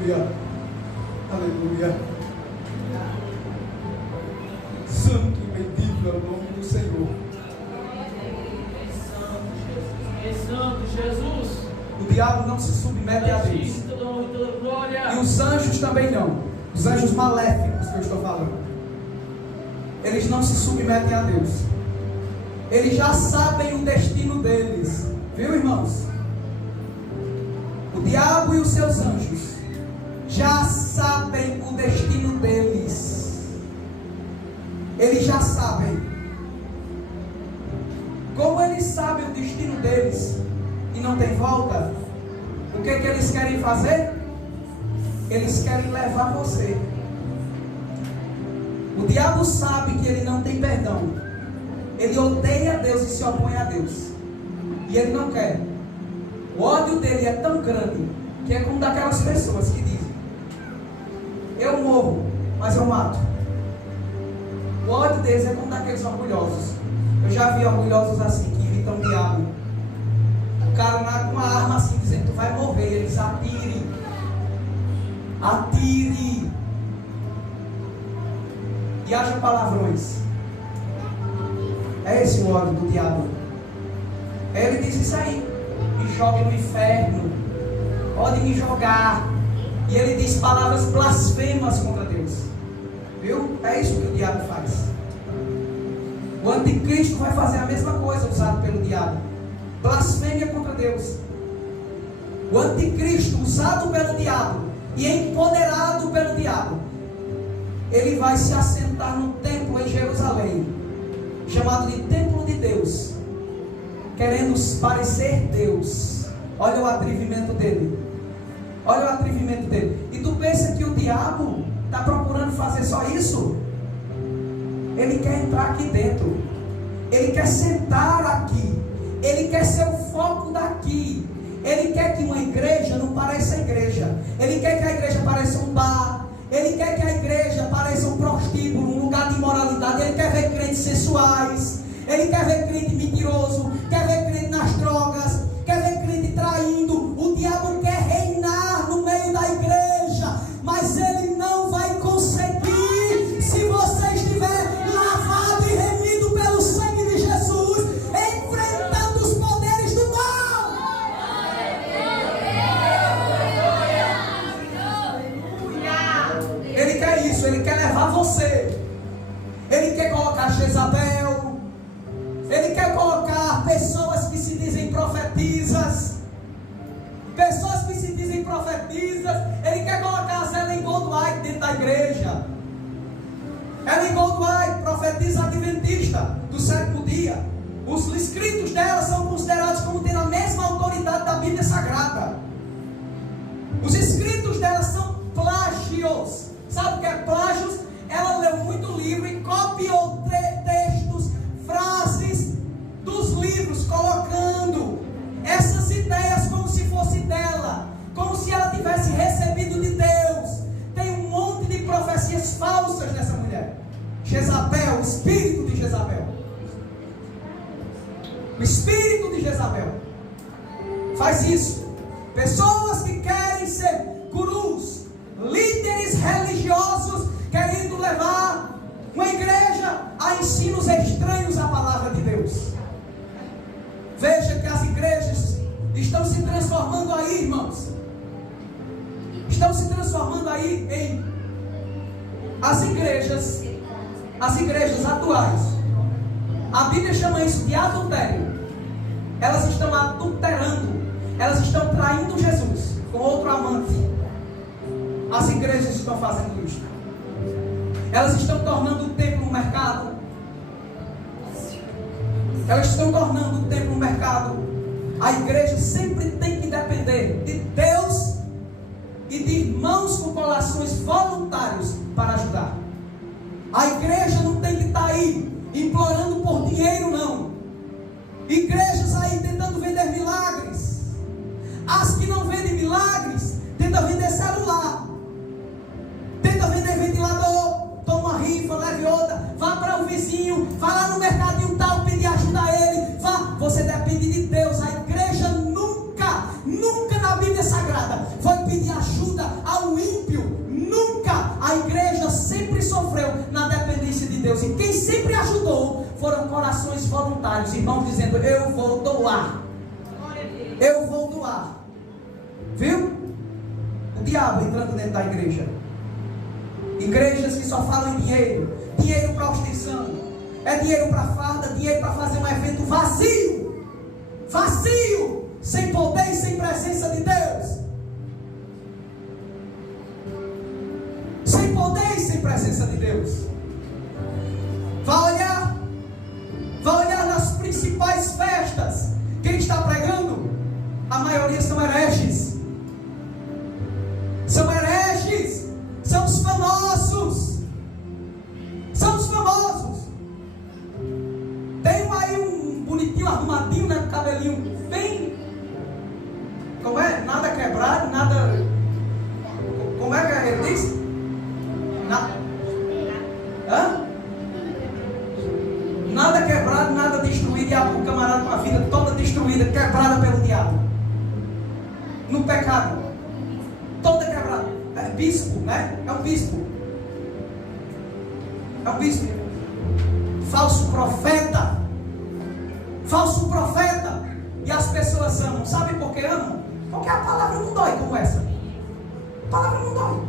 Aleluia. Aleluia. Santo e bendito é o nome do Senhor. Santo Jesus. O diabo não se submete a Deus. E os anjos também não. Os anjos maléficos que eu estou falando. Eles não se submetem a Deus. Eles já sabem o destino deles. Viu, irmãos? O diabo e os seus anjos já sabem o destino deles. Eles já sabem. Como eles sabem o destino deles e não tem volta, o que eles querem fazer? Eles querem levar você. O diabo sabe que ele não tem perdão. Ele odeia Deus e se opõe a Deus. E ele não quer. O ódio dele é tão grande que é como daquelas pessoas que dizem: eu morro, mas eu mato. O ódio deles é como daqueles orgulhosos. Eu já vi orgulhosos assim, que irritam o diabo. O cara com uma arma assim, dizendo: tu vai morrer. Eles atire. Atire. E haja palavrões. É esse o ódio do diabo. Ele diz isso aí: me jogue no inferno, pode me jogar. E ele diz palavras blasfemas contra Deus. Viu? É isso que o diabo faz. O anticristo vai fazer a mesma coisa usado pelo diabo. Blasfêmia contra Deus. O anticristo usado pelo diabo e empoderado pelo diabo, ele vai se assentar no templo em Jerusalém, chamado de templo de Deus, querendo parecer Deus. Olha o atrevimento dele. Olha o atrevimento dele. E tu pensa que o diabo está procurando fazer só isso? Ele quer entrar aqui dentro. Ele quer sentar aqui. Ele quer ser o foco daqui. Ele quer que uma igreja não pareça igreja. Ele quer que a igreja pareça um bar. Ele quer que a igreja pareça um prostíbulo, um lugar de imoralidade. Ele quer ver crentes sensuais. Ele quer ver crente mentiroso. Quer ver crente nas drogas. Quer ver crente traindo. O diabo quer reinar no meio da igreja. Mas ele não vai conseguir se você estiver lavado e remido pelo sangue de Jesus, enfrentando os poderes do mal. Ele quer isso, ele quer levar você. Ele quer colocar Jezabel. Ele quer colocar pessoas que se dizem profetisas. Pessoas que se dizem profetisas. Ele quer colocar a Ellen Goldwhite dentro da igreja. Ellen Goldwhite, profetisa adventista do sétimo dia. Os escritos dela são considerados como tendo a mesma autoridade da Bíblia Sagrada. Os escritos dela são plágios. Sabe o que é plágios? Ela leu muito livro e copiou textos, frases dos livros, colocando essas ideias como se fosse dela, como se ela tivesse recebido de Deus. Tem um monte de profecias falsas nessa mulher. Jezabel, o espírito de Jezabel. O espírito de Jezabel faz isso. Pessoas que querem ser gurus, líderes religiosos, querendo levar uma igreja a ensinos estranhos à palavra de Deus. Veja que as igrejas estão se transformando aí, irmãos. Estão se transformando aí em as igrejas atuais. A Bíblia chama isso de adultério. Elas estão adulterando. Elas estão traindo Jesus com outro amante. As igrejas estão fazendo isso. Elas estão tornando o templo um mercado. Elas estão tornando o templo um mercado. A igreja sempre tem que depender de Deus e de irmãos com corações voluntários para ajudar. A igreja não tem que estar aí implorando por dinheiro, não. Igrejas aí tentando vender milagres. As que não vendem milagres tentam vender celular, tenta vender ventilador. Toma uma rifa, leve outra. Vá para o vizinho, vá lá no mercadinho tal, pedir ajuda a ele. Vá, você depende de Deus. A igreja nunca na Bíblia Sagrada foi pedir ajuda ao voluntários, irmãos dizendo: eu vou doar. Eu vou doar. Viu? O diabo entrando dentro da igreja. Igrejas que só falam em dinheiro. Dinheiro para ostentação. É dinheiro para farda, dinheiro para fazer um evento vazio. Vazio. Sem poder e sem presença de Deus. Sem poder e sem presença de Deus. Vai olhar nas principais festas. Quem está pregando? A maioria são hereges. São hereges. São os famosos. São os famosos. Tem aí um bonitinho, arrumadinho, né? Cabelinho bem. Como é? Nada quebrado, nada. Como é que ele diz? Hã? Nada quebrado, nada destruído. E o camarada com a vida toda destruída, quebrada pelo diabo. No pecado. Toda quebrada. É bispo, né? É um bispo. É um bispo. Falso profeta. Falso profeta. E as pessoas amam. Sabe por que amam? Porque a palavra não dói como essa. A palavra não dói.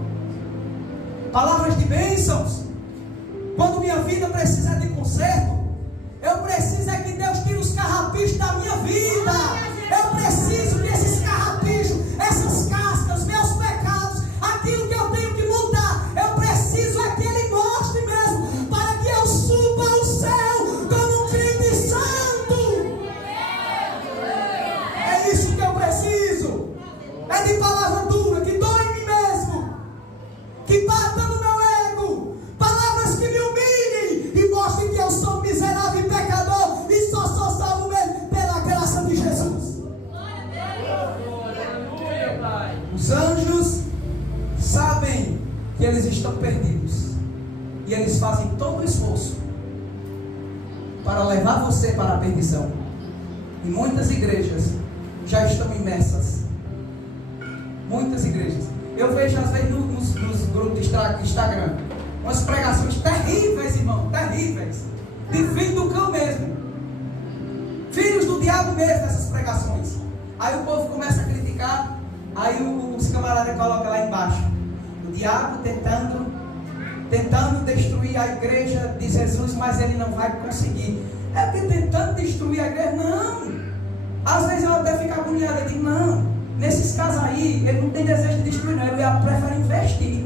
Palavras de bênçãos. Quando minha vida precisa de conserto, eu preciso é que Deus tire os carrapichos da minha vida. Eu preciso que esses carrapichos, essas cascas, meus pecados, aquilo que eu tenho que mudar, eu preciso é que Ele mostre mesmo, para que eu suba ao céu como um crente santo. É isso que eu preciso. É de palavra dura, que dói em mim mesmo, que bata no meu ego, palavras que me humilhem e mostrem que eu sou miserável e pecador e só sou salvo mesmo pela graça de Jesus. Os anjos sabem que eles estão perdidos e eles fazem todo o esforço para levar você para a perdição. E muitas igrejas já estão imersas. Muitas igrejas. Eu vejo às vezes nos grupos de Instagram umas pregações terríveis, irmão, terríveis. De filho do cão mesmo. Filhos do diabo mesmo, essas pregações. Aí o povo começa a criticar. Aí os camaradas colocam lá embaixo: o diabo tentando destruir a igreja de Jesus, mas ele não vai conseguir. É porque tentando destruir a igreja? Não. Às vezes eu até fico agoniado. Eu digo: não, nesses casos aí ele não tem desejo de destruir, não. Ele prefere investir.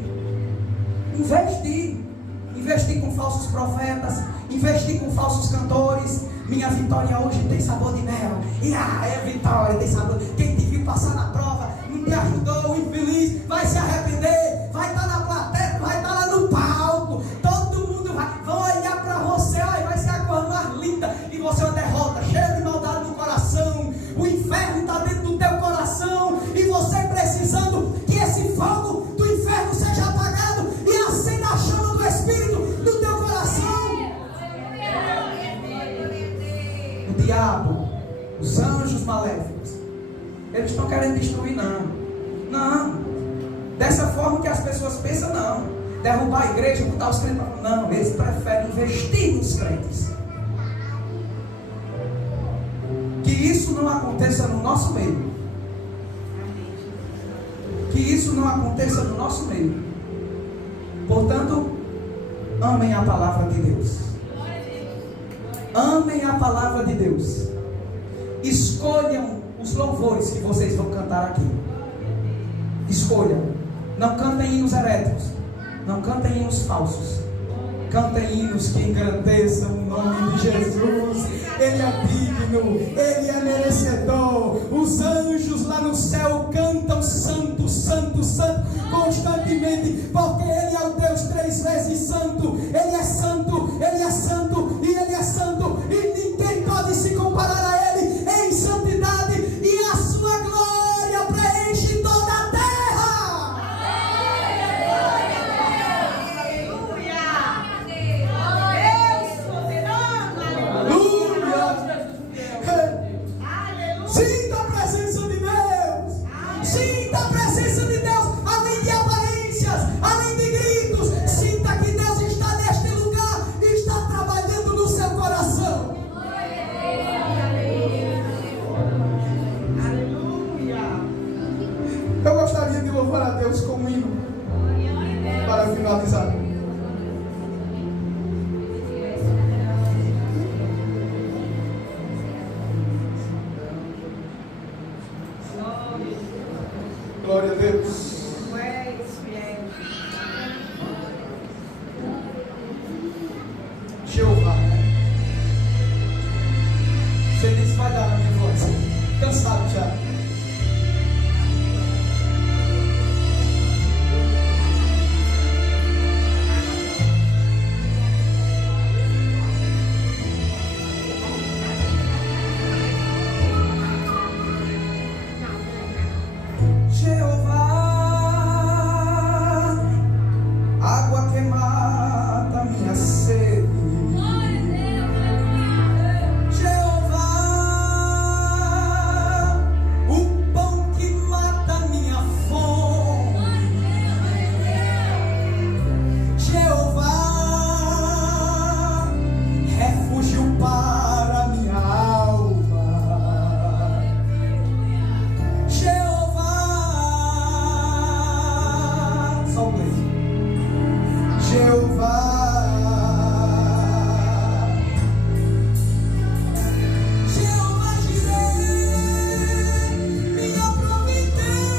Investir com falsos profetas, investir com falsos cantores. Minha vitória hoje tem sabor de mel. E é vitória, tem sabor. Quem te viu passar na prova, não te ajudou, o infeliz vai se arrepender, vai estar na plateia, vai estar lá no palco. Todo mundo vai olhar para você, vai ser a coisa mais linda. E você é uma derrota, cheia de maldade no coração. O inferno está dentro do teu coração. E você precisando que esse fogo do inferno seja apagado e acenda a chama do Espírito no teu coração. O diabo, os anjos maléficos, eles estão querendo destruir, não. Dessa forma que as pessoas pensam, não. Derrubar a igreja, botar os crentes. Não, eles preferem investir nos crentes. Que isso não aconteça no nosso meio. Que isso não aconteça no nosso meio. Portanto, amem a palavra de Deus. Amem a palavra de Deus. Escolham os louvores que vocês vão cantar aqui. Escolham. Não cantem hinos heréticos. Não cantem hinos falsos. Cantem hinos que engrandeçam o nome de Jesus. Ele é digno, Ele é merecedor. Os anjos lá no céu cantam santo, santo, santo constantemente, porque Ele é o Deus 3 vezes santo. Ele é santo, Ele é santo e Ele é santo, e ninguém pode se comparar a Ele em santidade, e a sua glória preenche toda a terra. Sinta a presença de Deus. Sinta a presença de Deus. Além de aparências, além de gritos, sinta que Deus está neste lugar e está trabalhando no seu coração. para finalizar. Glória a Deus. Jeová. Não sei nem se vai dar na minha voz. Cansado já. Água que mata minha sede. Jeová, o pão que mata minha fome. Jeová, refúgio para minha alma. Jeová, só um beijo. Jeová, Jeová Jireh, minha providência,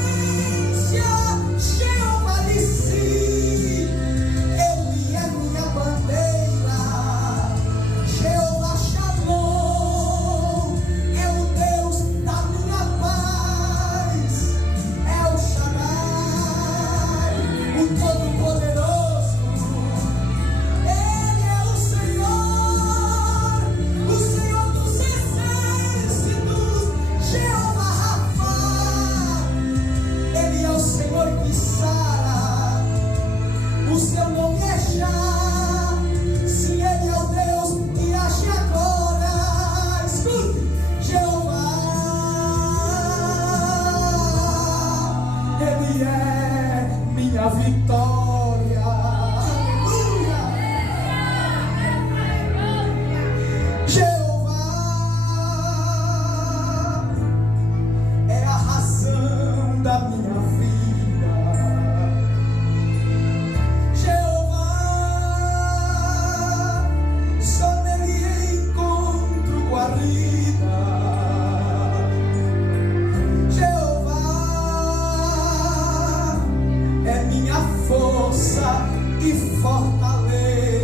Jeová Nissi, Ele é minha bandeira, Jeová Shalom, é o Deus da minha paz, é o Shaddai, o Todo-Poderoso. O seu nome é Já. Se Ele é o Deus que age agora, escute, Jeová, Ele é minha vitória. Aleluia. Jeová é a razão da minha vida. Força e fortaleza.